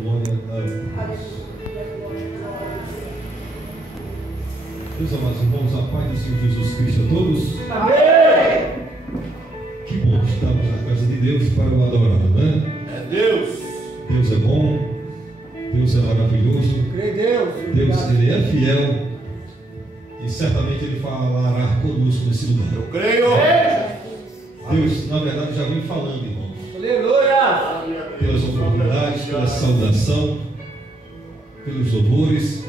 Glória a Deus. Meus amados irmãos, a paz do Senhor Jesus Cristo a todos. Amém! Que bom estamos na casa de Deus para o adorar, não é? É Deus! Deus é bom, Deus é maravilhoso. Creio em Deus! Deus, Ele é fiel e certamente Ele falará conosco nesse lugar. Eu creio! Deus, na verdade, já vem falando, irmãos. Aleluia! Pelas oportunidades, pela saudação, pelos louvores.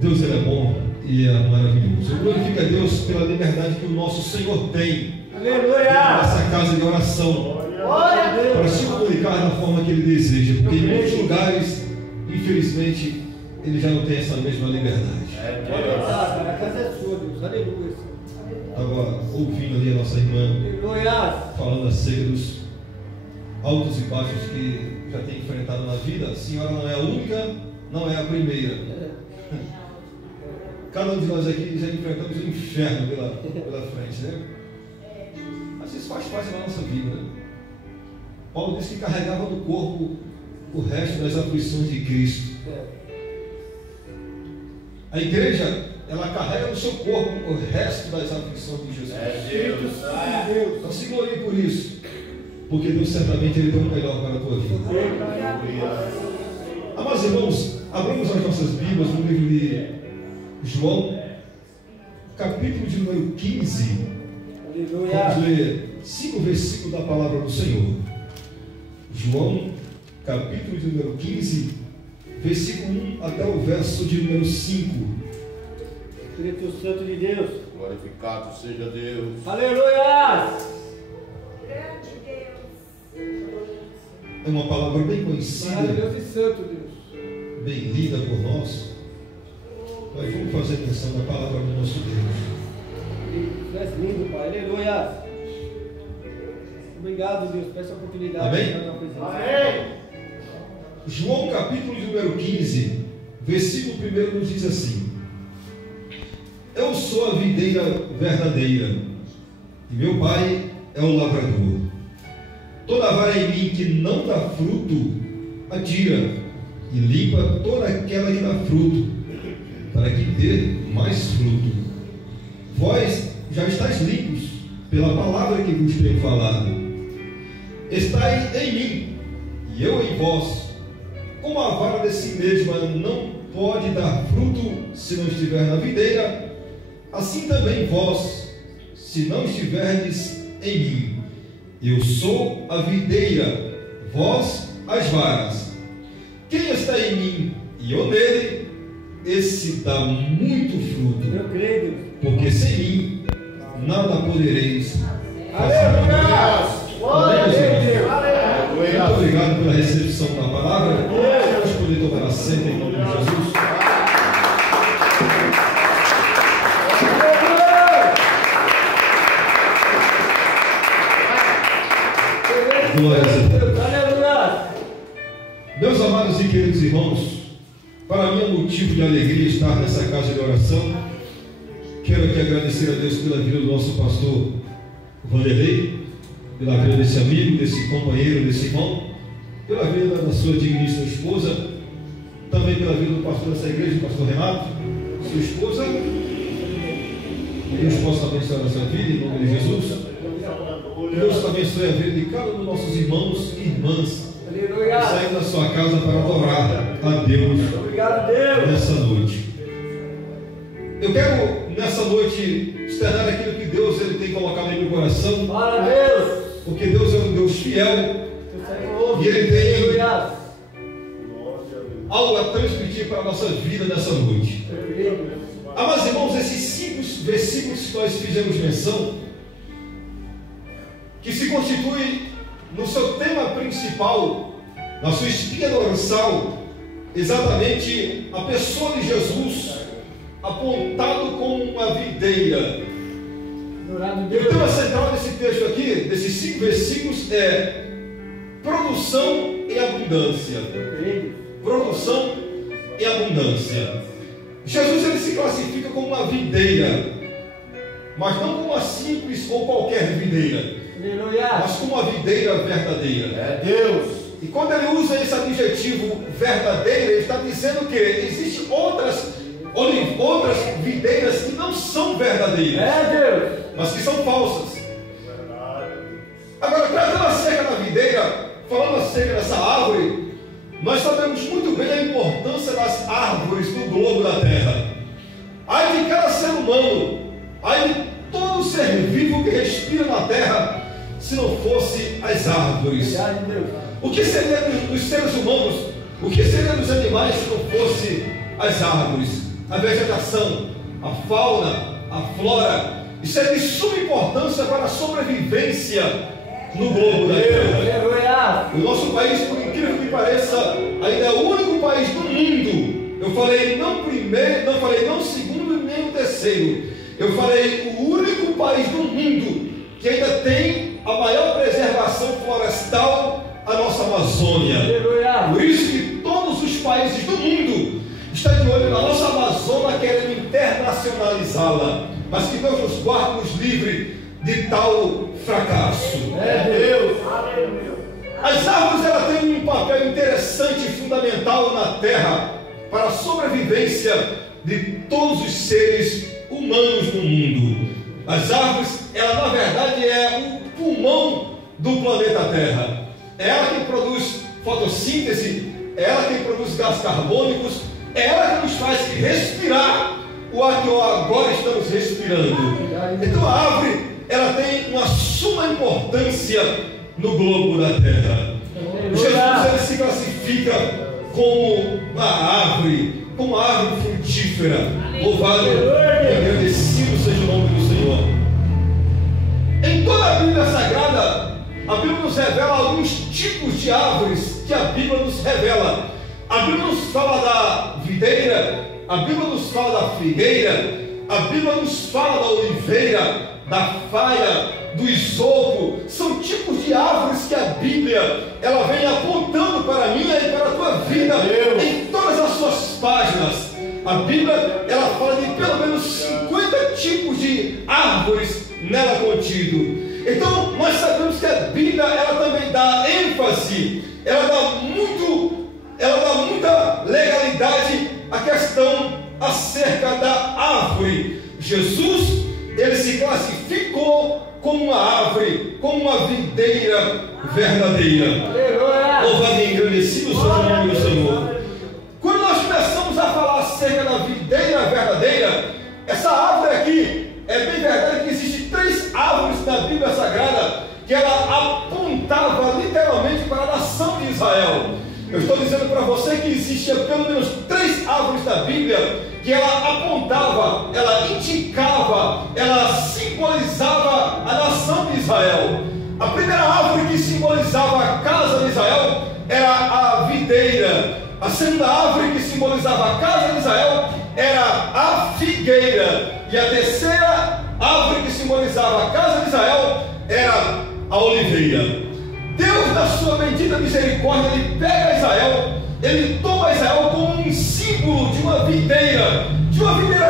Deus, Ele é bom e é maravilhoso. Eu glorifico a Deus pela liberdade que o nosso Senhor tem. Aleluia! Nessa casa de oração. Para se comunicar da forma que Ele deseja. Porque em muitos lugares, infelizmente, Ele já não tem essa mesma liberdade. A casa é sua, Deus. Aleluia! Estava ouvindo ali a nossa irmã falando acerca dos altos e baixos que já tem enfrentado na vida. A senhora não é a única, não é a primeira. Cada um de nós aqui já enfrentamos o inferno pela frente, né? Mas isso faz parte da nossa vida, né? Paulo disse que carregava no corpo o resto das aflições de Cristo. A igreja, ela carrega no seu corpo o resto das aflições de Jesus. Deus! Então se glorie por isso, porque Deus certamente Ele tem o melhor para a tua vida. Amados irmãos, abrimos as nossas Bíblias no livro de João, capítulo de número 15. Vamos ler 5 versículos da palavra do Senhor. João, capítulo de número 15, versículo 1 até o verso de número 5. Espírito Santo de Deus. Glorificado seja Deus. Aleluia! Grande Deus. É uma palavra bem conhecida, Maravilhoso e santo, Deus. bem lida por nós. Mas vamos fazer menção da palavra do nosso Deus. Tu és lindo, Pai. Aleluia! Obrigado, Deus, por essa oportunidade. Amém? De estar na presença. Amém. João capítulo de número 15, versículo 1 nos diz assim: Eu sou a videira verdadeira, e meu pai é o lavrador. Toda vara em mim que não dá fruto, atira, e limpa toda aquela que dá fruto, para que dê mais fruto. Vós já estáis limpos pela palavra que vos tenho falado. Estai em mim, e eu em vós. Como a vara de si mesma não pode dar fruto se não estiver na videira, assim também vós, se não estiverdes em mim. Eu sou a videira, vós as varas. Quem está em mim e eu nele, esse dá muito fruto, Eu creio, Deus. porque sem mim nada podereis fazer. Aleluia! Glória a Deus! Muito obrigado pela recepção da palavra. Vamos poder tomar assento em nome de Jesus. Glórias a Deus. Aleluia! Meus amados e queridos irmãos, para mim é um motivo de alegria estar nessa casa de oração. Quero aqui agradecer a Deus pela vida do nosso pastor Vanderlei, pela vida desse amigo, desse companheiro, desse irmão, pela vida da sua digníssima esposa, também pela vida do pastor dessa igreja, o pastor Renato, sua esposa. Deus possa abençoar a sua vida em nome de Jesus. Deus abençoe a vida de cada um dos nossos irmãos e irmãs que Aleluia! saem da sua casa para adorar a Deus Obrigado, Deus! nessa noite. Eu quero nessa noite externar aquilo que Deus ele tem colocado em meu coração, Para Deus! porque Deus é um Deus fiel E ele tem- Aleluia! algo a transmitir para a nossa vida nessa noite. Eu creio, Deus. Amados irmãos, esses 5 versículos que nós fizemos menção, que se constitui no seu tema principal, na sua espinha dorsal, exatamente a pessoa de Jesus, apontado como uma videira. Adorado E o Deus! tema central desse texto aqui, desses 5 versículos, é produção e abundância. Eu creio. Produção e abundância. Jesus ele se classifica como uma videira, mas não como uma simples ou qualquer videira, Aleluia! mas como uma videira verdadeira. É Deus. E quando ele usa esse adjetivo verdadeira, ele está dizendo que existem outras videiras que não são verdadeiras, Deus. mas que são falsas. Agora, tratando acerca da videira, falando acerca dessa árvore, nós sabemos muito bem a importância das árvores no globo da terra. Ai de cada ser humano, ai de todo ser vivo que respira na terra, se não fosse as árvores. O que seria dos seres humanos, o que seria dos animais se não fosse as árvores? A vegetação, a fauna, a flora. Isso é de suma importância para a sobrevivência no globo da terra. O nosso país, por incrível que pareça, ainda é o único país do mundo. Eu falei não primeiro, não falei não segundo nem o terceiro. Eu falei o único país do mundo que ainda tem a maior preservação florestal, a nossa Amazônia. Por isso que todos os países do mundo estão de olho na nossa Amazônia, querendo internacionalizá-la. Mas que Deus nos guarde, nos livre de tal fracasso. Deus. As árvores elas têm um papel interessante e fundamental na terra para a sobrevivência de todos os seres humanos do mundo. As árvores, ela na verdade é o pulmão do planeta Terra. É ela quem produz fotossíntese, é ela quem produz gases carbônicos, é ela que nos faz respirar o ar que agora estamos respirando. Então a árvore, ela tem uma suma importância no globo da terra. Jesus, ele se classifica como uma árvore, como uma árvore frutífera. Louvado e agradecido seja o nome do Senhor. Em toda a Bíblia Sagrada, a Bíblia nos revela alguns tipos de árvores que a Bíblia nos revela. A Bíblia nos fala da videira, a Bíblia nos fala da figueira, a Bíblia nos fala da oliveira, da faia, do isopo. São tipos de árvores que a Bíblia ela vem apontando para a minha e para a tua vida em todas as suas páginas. A Bíblia ela fala de pelo menos 50 tipos de árvores nela contido. Então nós sabemos que a Bíblia ela também dá ênfase, ela dá muita legalidade à questão acerca da árvore. Jesus, ele se classificou como uma árvore, como uma videira verdadeira. Louvado e engrandecido seja o nome do Senhor. Quando nós começamos a falar acerca da videira verdadeira, essa árvore aqui, é bem verdade que existem 3 árvores na Bíblia Sagrada que ela apontava literalmente para a nação de Israel. Eu estou dizendo para você que existia pelo menos 3 árvores da Bíblia que ela apontava, ela indicava, ela simbolizava a nação de Israel. A primeira árvore que simbolizava a casa de Israel era a videira. A segunda árvore que simbolizava a casa de Israel era a figueira. E a terceira árvore que simbolizava a casa de Israel era a oliveira. Deus, na sua bendita misericórdia, ele pega Israel, ele toma Israel como um símbolo de uma videira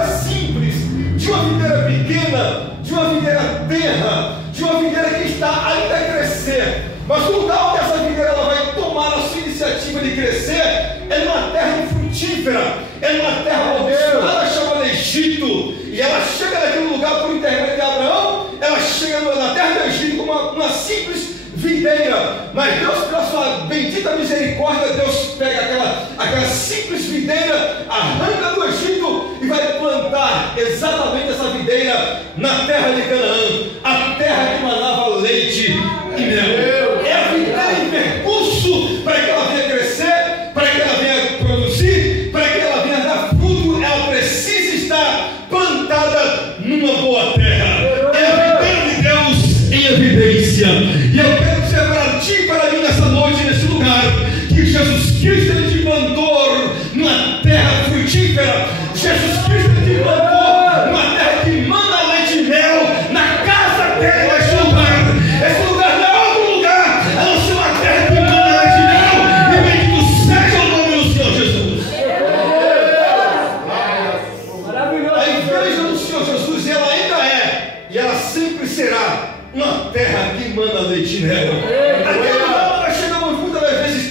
simples, de uma videira pequena, de uma videira terra, de uma videira que está ainda a crescer. Mas no lugar onde essa videira ela vai tomar a sua iniciativa de crescer é numa terra frutífera, é numa terra abençoada chamada Egito. E ela chega naquele lugar por intermédio de Abraão, ela chega na terra do Egito como uma simples videira. Mas Deus, pela sua bendita misericórdia, Deus pega aquela simples videira, arranca do Egito e vai plantar exatamente essa videira na terra de Canaã, a terra que manava leite e mel. É a videira em percurso para que ela venha crescer, para que ela venha produzir, para que ela venha dar fruto. Ela precisa estar plantada numa boa terra. É a videira de Deus em evidência. E eu quero dizer para ti e para mim nessa noite, nesse lugar, que Jesus Cristo ele te plantou numa terra frutífera. Jesus Cristo ele te plantou numa terra que manda leite e mel, na casa dele nesse lugar. Esse lugar não é outro lugar, a não ser uma terra que manda leite e mel. E bendito seja o nome do Senhor Jesus. A igreja do Senhor Jesus, ela ainda é, e ela sempre será, uma terra que manda leite e mel. Aquele lugar nós chegamos muitas vezes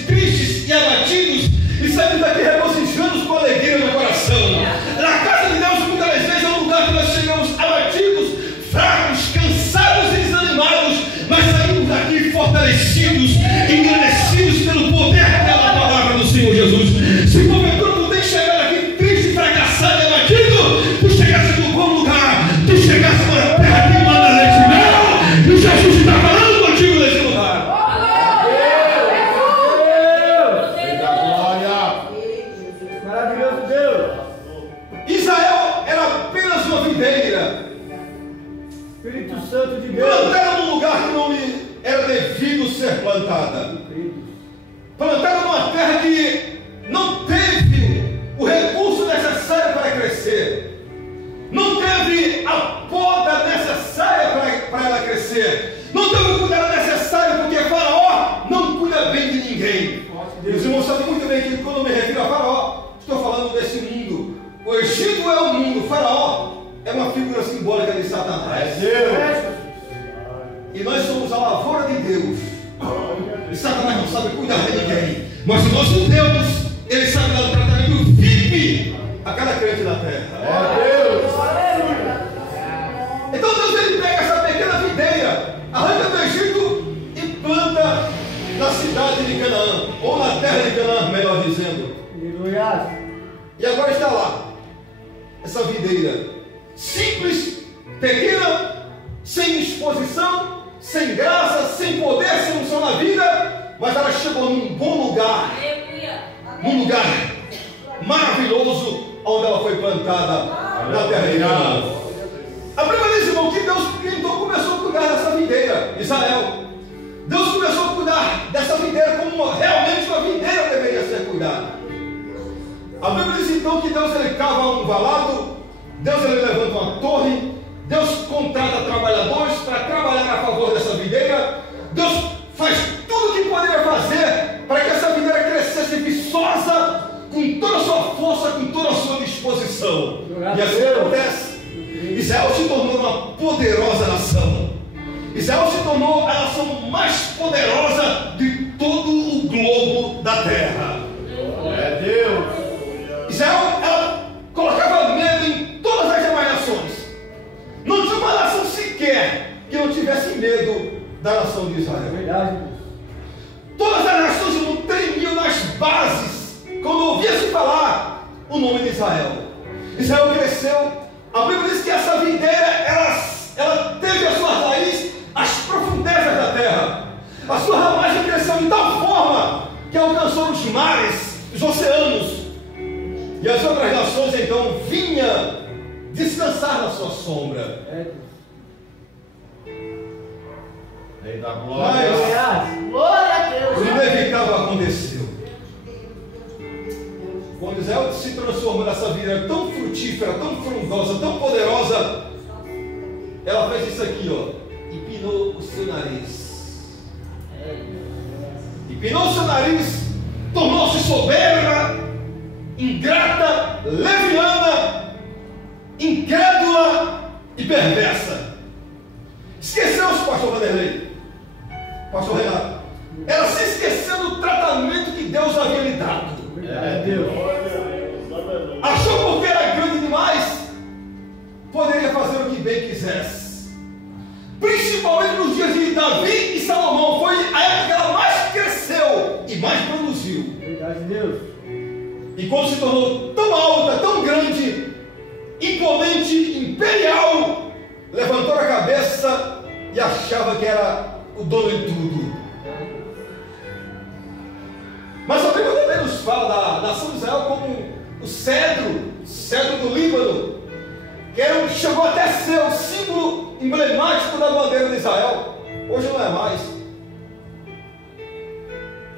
terra que não teve o recurso necessário para crescer, não teve a poda necessária para ela crescer, não teve o cuidado necessário, porque Faraó não cuida bem de ninguém. E os irmãos sabem muito bem que quando eu me refiro a Faraó, estou falando desse mundo. O Egito é o mundo, Faraó é uma figura simbólica de Satanás. E nós somos a lavoura de Deus. E Satanás não sabe cuidar de ninguém. Mas o nosso Deus, ele sabe dar um tratamento VIP a cada crente na terra. Então Deus, ele pega essa pequena videira, arranca do Egito e planta na cidade de Canaã, ou na terra de Canaã, melhor dizendo. E agora está lá essa videira, simples, pequena, sem disposição, sem graça, sem poder, sem unção na vida, mas ela chegou num bom lugar, num lugar maravilhoso, onde ela foi plantada na terra de Canaã. A primeira vez, irmão, que Deus então começou a cuidar dessa videira, Israel. Deus começou a cuidar dessa videira como realmente uma videira deveria ser cuidada. A Bíblia diz então que Deus, ele cava um valado, Deus, ele levanta uma torre, Deus contrata trabalhadores para trabalhar a favor dessa videira, Deus faz tudo o que poderia fazer para que essa videira crescesse viçosa, com toda a sua força, com toda a sua disposição. E assim acontece. Israel se tornou uma poderosa nação. Israel se tornou a nação mais poderosa de todo o globo da terra. É Deus. Israel, ela colocava medo em todas as demais nações. Não tinha uma nação sequer que não tivesse medo da nação de Israel. Verdade. Todas as nações tremiam nas bases quando ouvia-se falar o nome de Israel. Israel cresceu. A Bíblia diz que essa videira, ela teve a sua raiz às profundezas da terra. A sua ramagem cresceu de tal forma que alcançou os mares, os oceanos. E as outras nações então vinham descansar na sua sombra. Rei da glória. Mas Glória a Deus. o inevitável aconteceu. Quando Israel se transformou nessa vida tão frutífera, tão frondosa, tão poderosa, ela fez isso aqui, ó, empinou o seu nariz. Empinou o seu nariz, tornou-se soberba, ingrata, leviana, incrédula e perversa. Esqueceu-se, pastor Vanderlei, pastor Renato. Ela se esqueceu do tratamento que Deus havia lhe dado. É Deus. Achou porque era grande demais, poderia fazer o que bem quisesse. Principalmente nos dias de Davi e Salomão, foi a época que ela mais cresceu e mais produziu. Verdade de Deus. E quando se tornou tão alta, tão grande, imponente, imperial, levantou a cabeça e achava que era o dono de tudo. Mas a Bíblia também nos fala da nação de Israel como o cedro do Líbano, que chegou até a ser o símbolo emblemático da bandeira de Israel. Hoje não é mais.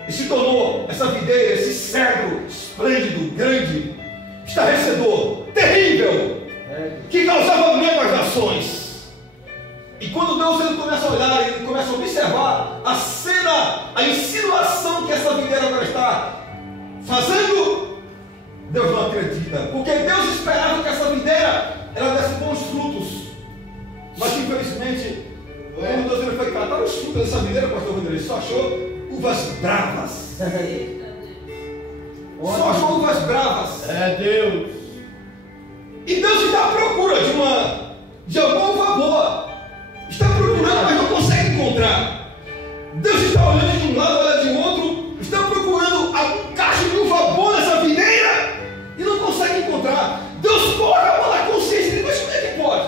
E se tornou essa videira, esse cedro esplêndido, grande, estarrecedor, terrível, que causava medo às nações. E quando Deus, ele começa a olhar, ele começa a observar a cena, a insinuação que essa videira agora está fazendo, Deus não acredita, porque Deus esperava que essa videira ela desse bons frutos, mas infelizmente, quando Deus, ele foi catar os frutos dessa videira, pastor Rodrigo, ele só achou uvas bravas. Só achou uvas bravas. É Deus. E Deus está à procura de alguma uva boa. Está procurando, mas não consegue encontrar. Deus está olhando de um lado, olha de outro, está procurando algum cacho de uva boa nessa videira e não consegue encontrar. Deus coloca a mão na consciência e diz: mas como é que pode?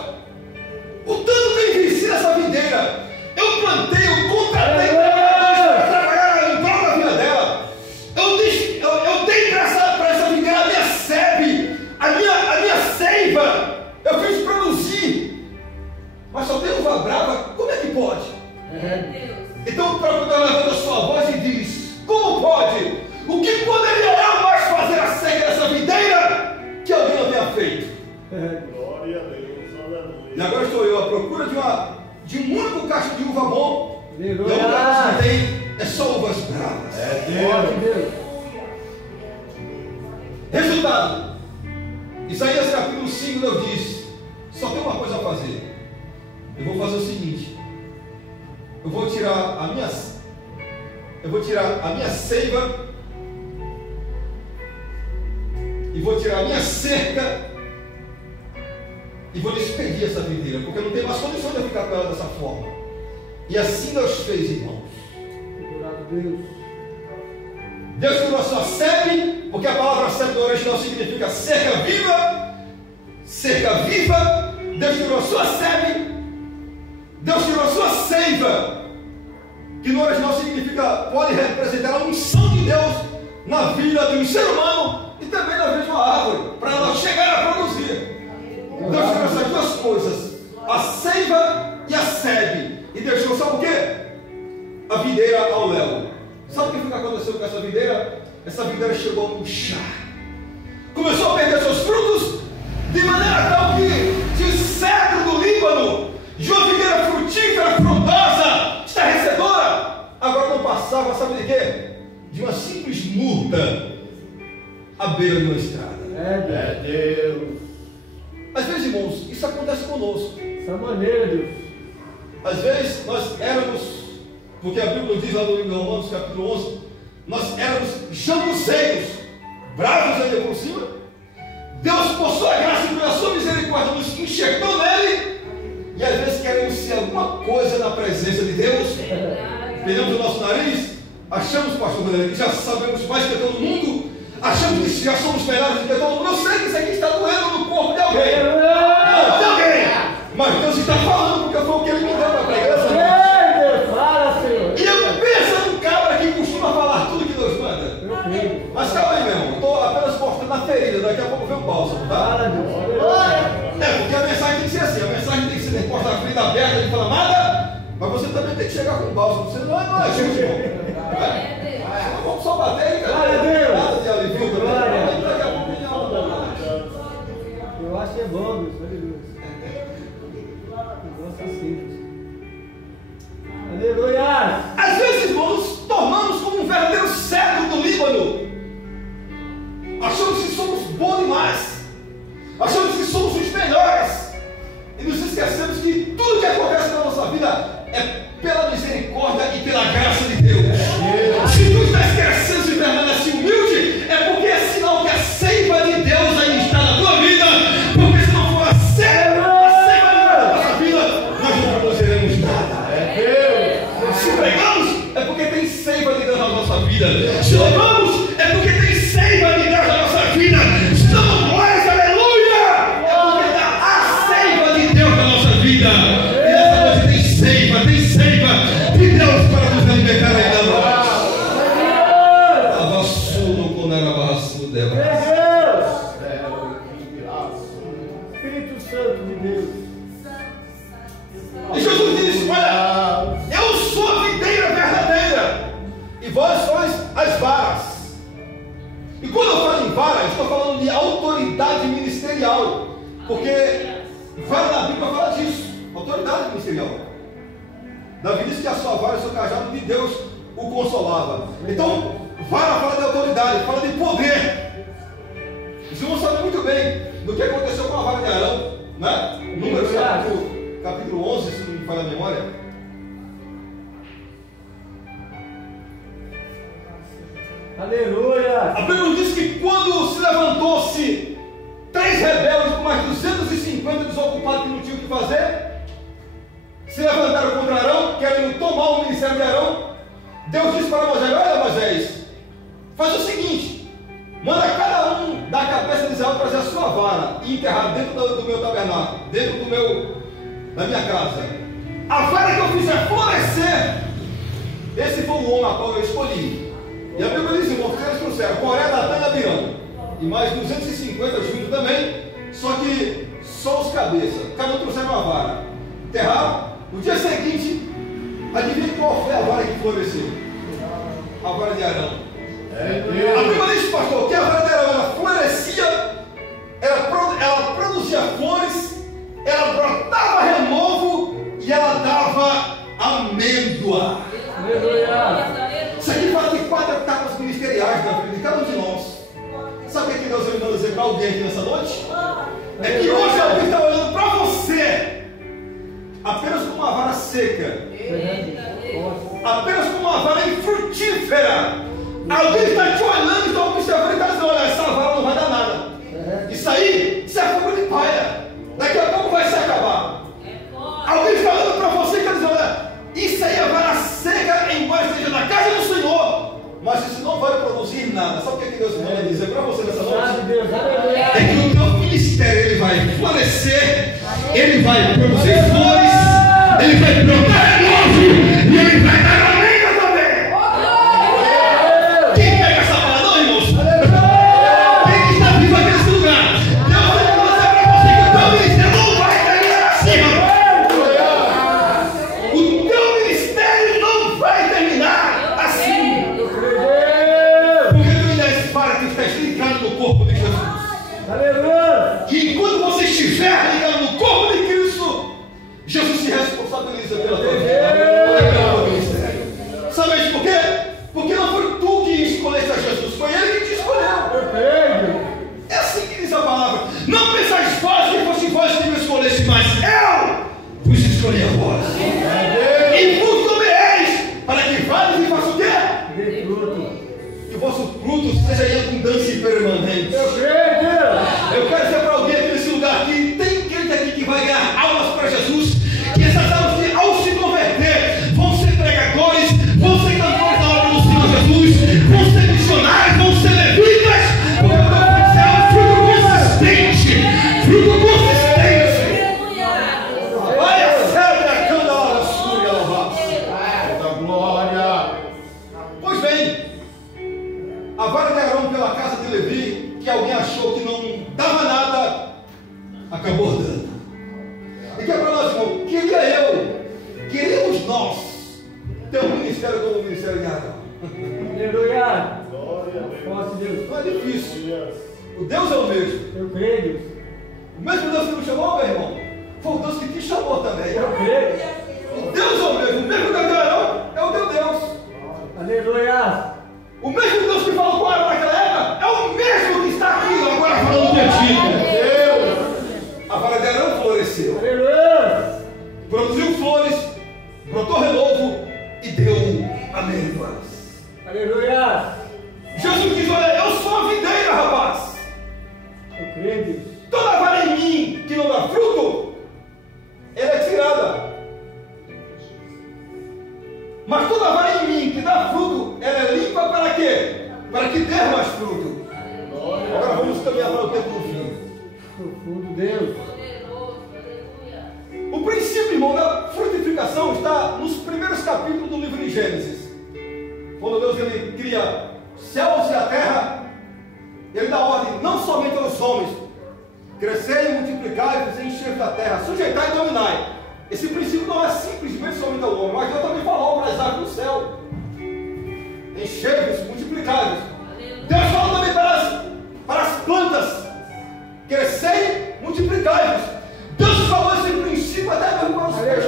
O tanto que eu investi nessa videira, eu plantei, eu contratei trabalhadores para trabalhar em prol da vida dela. Eu dei para essa videira a minha sebe, Glória a Deus. Aleluia. E agora estou eu à procura de um único cacho de uva bom. E a Aleluia. única coisa que tem é só uvas bravas. É Glória a Deus. Deus. Resultado. Isaías capítulo 5, Deus diz: só tem uma coisa a fazer. Eu vou fazer o seguinte: eu vou tirar a minha seiva e vou tirar a minha cerca e vou despedir essa videira, porque não tem mais condição de eu ficar com ela dessa forma. E assim Deus fez, irmãos. Glória a Deus. Deus tirou a sua sebe, porque a palavra sebe do original significa cerca viva. Cerca viva. Deus tirou a sua sebe. Deus tirou a sua seiva, que no original significa, pode representar a unção de Deus na vida de um ser humano e também na vida de uma árvore, para ela chegar a produzir. Deus tirou essas duas coisas, a seiva e a sebe, e deixou, sabe o quê? A videira ao léu. Sabe o que aconteceu com essa videira? Essa videira chegou a murchar, começou a perder seus frutos, de maneira tal que o cedro do Líbano, de uma videira frutífera, frondosa, estarrecedora, agora não passava, sabe de quê? De uma simples murta à beira de uma estrada. É Deus. Às vezes, irmãos, isso acontece conosco. Essa maneira, Deus. Às vezes nós éramos, porque a Bíblia diz lá no livro de Romanos, capítulo 11, nós éramos jambuzeiros, bravos ainda por cima. Deus, por sua graça e pela sua misericórdia, nos enxertou nele. E às vezes queremos ser alguma coisa na presença de Deus. Pegamos o nosso nariz, achamos, pastor Rodrigo, que já sabemos mais que todo mundo, achamos que já somos melhores do que todo mundo. Eu sei que isso aqui está doendo no corpo de alguém. Não, de alguém. Mas Deus está falando, porque foi o que Ele me deu para pregar. Ei, Deus, fala, Senhor. E eu penso num cabra que costuma falar tudo que Deus manda. Meu filho. Mas calma aí, meu irmão. Estou apenas mostrando a ferida. Daqui a pouco vem o bálsamo, tá? Fala, Deus. Porque a mensagem tem que ser assim. A mensagem tem que ser postada a ferida aberta, inflamada. Mas você também tem que chegar com o bálsamo. Você não é justo, irmão. Não vamos só bater, cara. Glória a Deus. Nada de alivio também. Glória. Daqui a pouco vem a aula. Eu acho que é bom, Deus. Aleluia. Eu gosto assim, Deus. Aleluia. Às vezes, irmãos, tornamos como um verdadeiro cedro do Líbano. Achamos que somos bons demais. Achamos que somos os melhores. E nos esquecemos que tudo que acontece na nossa vida é pela misericórdia e pela graça de Deus. Se tu está esquecendo e permanece humilde, é porque é sinal que a seiva de Deus ainda está na tua vida. Porque se não for a seiva da nossa vida, nós não produziremos nada. É Deus. Se pregamos, é porque tem seiva de Deus na nossa vida. Se louvamos, é porque tem seiva de Deus na nossa vida. Se damos glórias, aleluia, é porque dá a seiva de Deus na nossa vida. E nessa noite tem seiva de Deus para nos alimentar ainda mais. Avassuno com Arabaço Meu dela. Deus. Espírito Santo de Deus. E Jesus disse: olha, eu sou a videira verdadeira, e vós sois as varas. E quando eu falo em vara, eu estou falando de autoridade ministerial, porque vara na Bíblia fala disso, autoridade ministerial. Davi disse que a sua vara e o seu cajado de Deus o consolava. Então, vara fala de autoridade, fala de poder. Os irmãos sabem muito bem do que aconteceu com a vara de Arão, né? Números capítulo 11, se não me falha a memória. Aleluia. A Bíblia diz que quando se levantou-se 3 rebeldes com mais 250 desocupados que não tinham o que fazer, se levantaram contra Arão, querendo tomar o ministério de Arão. Deus disse para Moisés: olha, Moisés, faz o seguinte, manda cada um da cabeça de Israel trazer a sua vara e enterrar dentro do meu tabernáculo, dentro da minha casa. A vara que eu fizer florescer, esse foi o homem a qual eu escolhi. E a Bíblia diz: irmão, que eles trouxeram Coré, Datã e Abirão, e mais 250 juntos também, só que só os cabeças, cada um trouxeram uma vara, enterraram. No dia seguinte, adivinha qual foi a vara que floresceu? A vara de Arão. É A Deus. Bíblia diz, pastor, que a vara de Arão ela florescia, ela produzia para alguém aqui nessa noite? É que hoje alguém está olhando para você apenas como uma vara seca, apenas como uma vara infrutífera. Alguém está te olhando e está observando e está dizendo: olha, essa vara não vai dar nada. Isso aí, isso é fogo de palha. Daqui a pouco vai se acabar. Alguém está olhando para você e está dizendo: olha, isso aí é vara seca, embora esteja na casa do Senhor, mas isso não vai produzir nada. Sabe o que Deus manda dizer para você nessa noite? É que o teu ministério ele vai florescer, ele vai produzir flores, ele vai brotar novo e ele vai dar almeida também. Quem pega essa palavra, não, irmãos? Quem que está vivo aqui nesse lugar? Deus vai dizer para você que o teu ministério não vai terminar assim, rapaz. O teu ministério não vai terminar assim. Porque tu ainda é para que está ligado no corpo de Jesus. Aleluia! E enquanto você estiver ligado no corpo de Cristo, Jesus se responsabiliza pela tua vida, pelo ministério. Sabe por quê? Porque não foi tu que escolheste a Jesus, foi Ele que te escolheu. É assim que diz a palavra. Não pensais vós que fosse vós que me escolheste, mas eu vos escolhi a vós. E vos nomeeis para que vades e façam o quê? Que o vosso fruto seja em abundância e permanente. Eu quero dizer para alguém aqui nesse lugar que tem crente aqui que vai ganhar almas para Jesus, que essas almas que ao se converter vão ser pregadores, vão ser cantores da obra do Senhor Jesus, vão ser missionários, vão ser levitas, porque o teu fruto é um fruto consistente, fruto consistente. Vai a céu da cana da súria, Da glória. Pois bem, a vara de Arão pela casa de Levi, que alguém achou que não dava nada, acabou dando. E que é para nós, irmão, queríamos nós ter um ministério como o ministério de Arão. Aleluia! Glória a Deus. Posso Deus. Não é difícil. O Deus é o mesmo. Eu creio, Deus. O mesmo Deus que nos chamou, meu irmão, foi o Deus que te chamou também. Eu creio. O Deus é o mesmo. O mesmo Deus de Arão é o teu Deus. Aleluia! O mesmo Deus que falou com Arão naquela época é o mesmo que está aqui agora falando contigo. A vara de Arão floresceu, Aleluia! produziu flores, brotou renovo e deu amêndoas. Aleluia! Jesus diz: olha, eu sou a videira, rapaz. Eu creio, Deus. Toda vara em mim que não dá fruto, ela é tirada. Mas toda vara em mim que dá fruto, ela é limpa para quê? Para que dê mais fruto. Agora vamos caminhar para o tempo do fim. Profundo Deus. O princípio, irmão, da frutificação está nos primeiros capítulos do livro de Gênesis. Quando Deus ele cria os céus e a terra, Ele dá ordem não somente aos homens: crescei, multiplicai-vos e enchei a terra, sujeitai e dominai. Esse princípio não é simplesmente somente ao homem, mas Deus também falou para as aves do céu: enchei-vos, multiplicai-vos. Deus fala também para as plantas: crescei, multiplicai-vos. Deus falou esse princípio até mesmo para os peixes: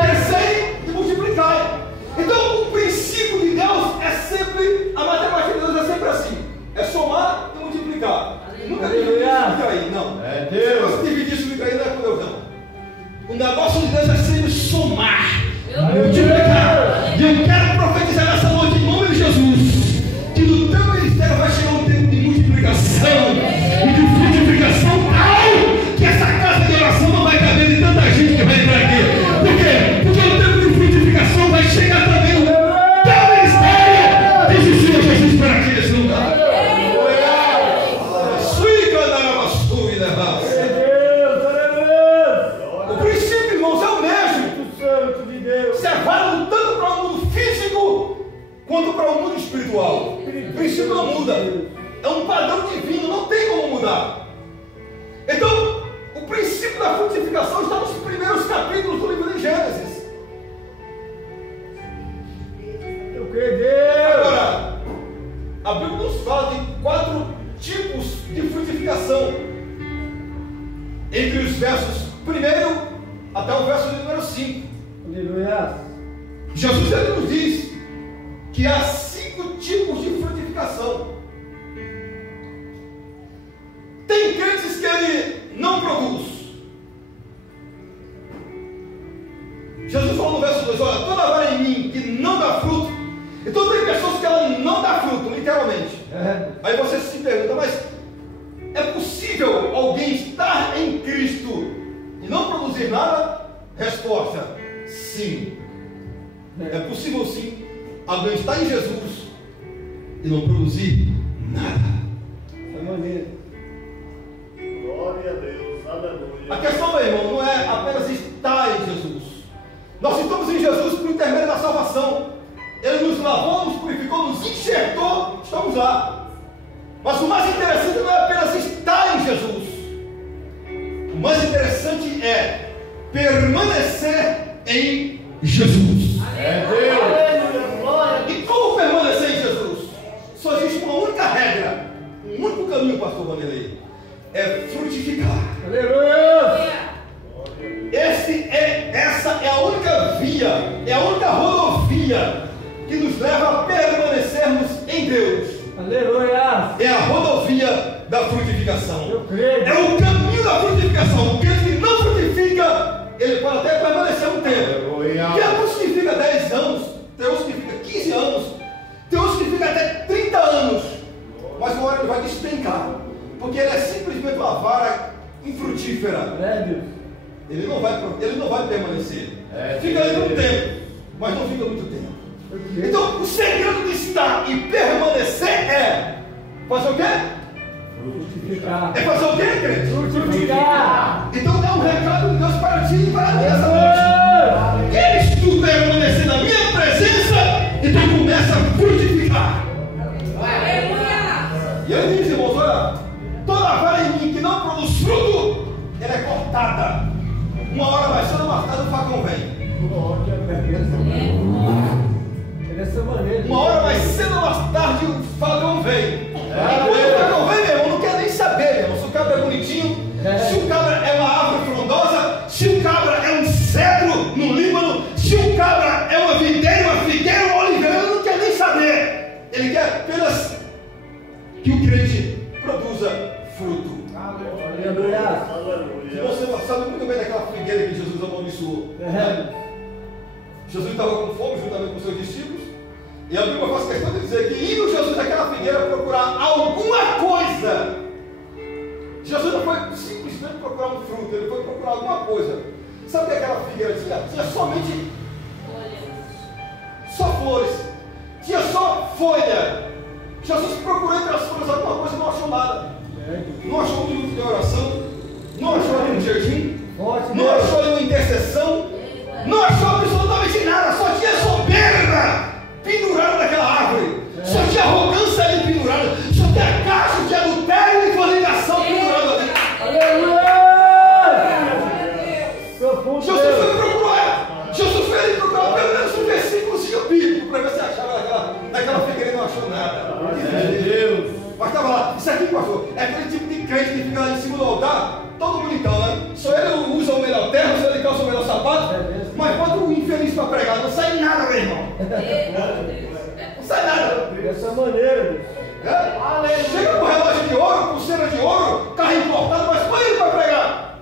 crescei e multiplicai. Então o princípio de Deus é sempre, a matemática de Deus é sempre assim: é somar e multiplicar. Nunca dividir isso e cair, não. É Deus. Se dividir isso e cair, não é com Deus, não. O negócio de Deus é sempre somar, multiplicar. E eu quero profetizar nessa noite em nome de Jesus que no teu ministério vai chegar um tempo de multiplicação e de frutificação tal que essa casa de oração não vai caber de tanta gente que vai entrar aqui. Por quê? Porque o tempo de frutificação vai chegar também no teu ministério. Diz o Senhor Jesus para aqui nesse lugar. O princípio, irmãos, é o mesmo. Você vai tanto para o mundo físico quanto para o mundo espiritual. O princípio não muda. É um padrão divino, não tem como mudar. Então, o princípio da frutificação está nos primeiros capítulos do livro de Gênesis. Eu creio, Deus. Agora, a Bíblia nos fala de 4 tipos de frutificação. Entre os versos 1 até o verso de número 5. Aleluia. Jesus ele nos diz que há 5 tipos de frutificação. Aí você se pergunta, mas é possível alguém estar em Cristo e não produzir nada? Resposta: sim. É possível sim alguém estar em Jesus e não produzir nada. É maneiro. Glória a Deus, aleluia. A questão, meu irmão, não é apenas estar em Jesus. Nós estamos em Jesus por intermédio da salvação. Ele nos lavou, nos purificou, nos enxertou, estamos lá. Mas o mais interessante não é apenas estar em Jesus. O mais interessante é permanecer em Jesus. É Deus. E como permanecer em Jesus? Só existe uma única regra, um único caminho, pastor Vanderlei: é frutificar. Aleluia! Essa é a única via, é a única rodovia que nos leva a permanecermos em Deus. Aleluia! É a rodovia da frutificação. Eu creio. É o caminho da frutificação. Porque ele que não frutifica, ele pode até permanecer um tempo. Aleluia. Tem alguns que fica 10 anos, tem outros que fica 15 anos, tem outros que fica até 30 anos. Mas uma hora ele vai despencar, porque ele é simplesmente uma vara infrutífera. É, Deus. Ele não vai permanecer. É, Fica ali um Deus. tempo, mas não fica muito tempo. Eu creio. Então, o segredo de estar e permanecer é fazer o quê? Frutificar. É fazer o quê, crente? Frutificar. Então dá um recado de Deus para ti e para mim essa noite. Queres tu permanecer na minha presença? Então começa a frutificar. Aleluia! E ele diz, irmãos, olha, toda vara em mim que não produz fruto, ela é cortada. Uma hora mais cedo ou mais tarde o facão vem. É dessa maneira. Uma hora mais cedo ou mais tarde o facão vem. Quando o facão vem, meu irmão, não quer nem saber, meu irmão, se o cabra é bonitinho, se o cabra é uma árvore frondosa, se o cabra é um cedro no Líbano, se o cabra é uma videira, uma figueira, uma oliveira, ele não quer nem saber. Ele quer apenas que o crente produza fruto. Aleluia. E você sabe muito bem daquela figueira que Jesus amaldiçoou. É. Jesus estava com fome juntamente com seus discípulos. E a Bíblia faz questão de dizer que indo Jesus naquela figueira procurar alguma coisa. Jesus não foi simplesmente procurar um fruto, ele foi procurar alguma coisa. Sabe o que aquela figueira tinha? Tinha somente só flores, tinha só folha. Jesus procurou entre as folhas alguma coisa e não achou nada. Não achou um minuto de oração, não achou ali um jejum, não achou ali uma intercessão, não achou absolutamente nada, só tinha soberba pendurada naquela árvore, só tinha arrogância ali pendurada, só tinha cacho de adultério e fornicação pendurada ali. Jesus foi procurar, Jesus foi ali procurar pelo menos um versículo bíblico para ver se achava naquela figueira e não achou nada. É Deus. Mas estava lá, isso aqui, pastor, é aquele tipo de crente que fica lá em cima do altar, todo bonitão, né? Só ele usa o melhor terno, só ele calça o melhor sapato, mas bota o infeliz para pregar, não sai nada, meu irmão. Não sai nada. Dessa maneira, É? Chega com relógio de ouro, pulseira de ouro, carro importado, mas põe ele para pregar.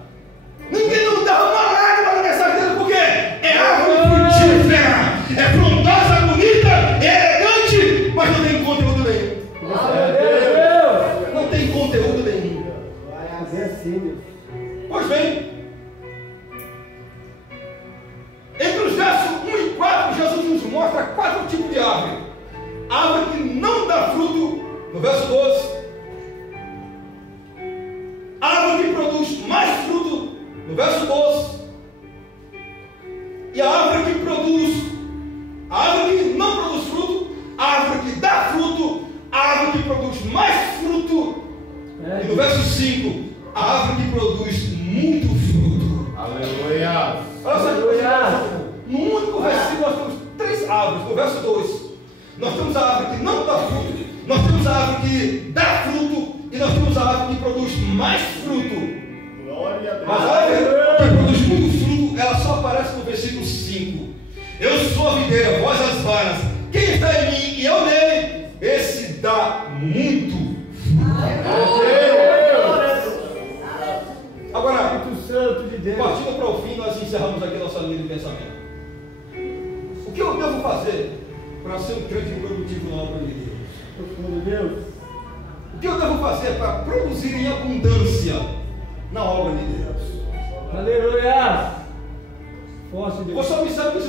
Ninguém não dá uma lágrima na mensagem dele, porque é árvore frutífera, é frondosa, bonita, é elegante, mas não tem conteúdo nenhum. Não tem conteúdo nenhum. É assim, Deus. Pois bem, entre os versos 1 e 4, Jesus nos mostra 4 tipos de árvore. A árvore que não dá fruto, no verso 12. A árvore que produz mais fruto, no verso 12. E a árvore que não produz fruto, a árvore que dá fruto, a árvore que produz mais fruto. E no verso 5, a árvore que produz muito fruto. Aleluia. Olha só, no único versículo nós temos 3 árvores. No verso 2, nós temos a árvore que não dá fruto, nós temos a árvore que dá fruto e nós temos a árvore que produz mais fruto. Glória a Deus. Mas a árvore que produz muito fruto, ela só aparece no versículo 5. Eu sou a videira, vós as varas. Quem está em mim e eu nele, esse dá muito fruto. Agora, Espírito Santo de Deus. partindo para o fim, nós encerramos aqui a nossa linha de pensamento. O que eu devo fazer para ser um crente produtivo na obra de Deus? Profundo Deus. O que eu devo fazer para produzir em abundância na obra de Deus? Aleluia! Forte de Você observa que os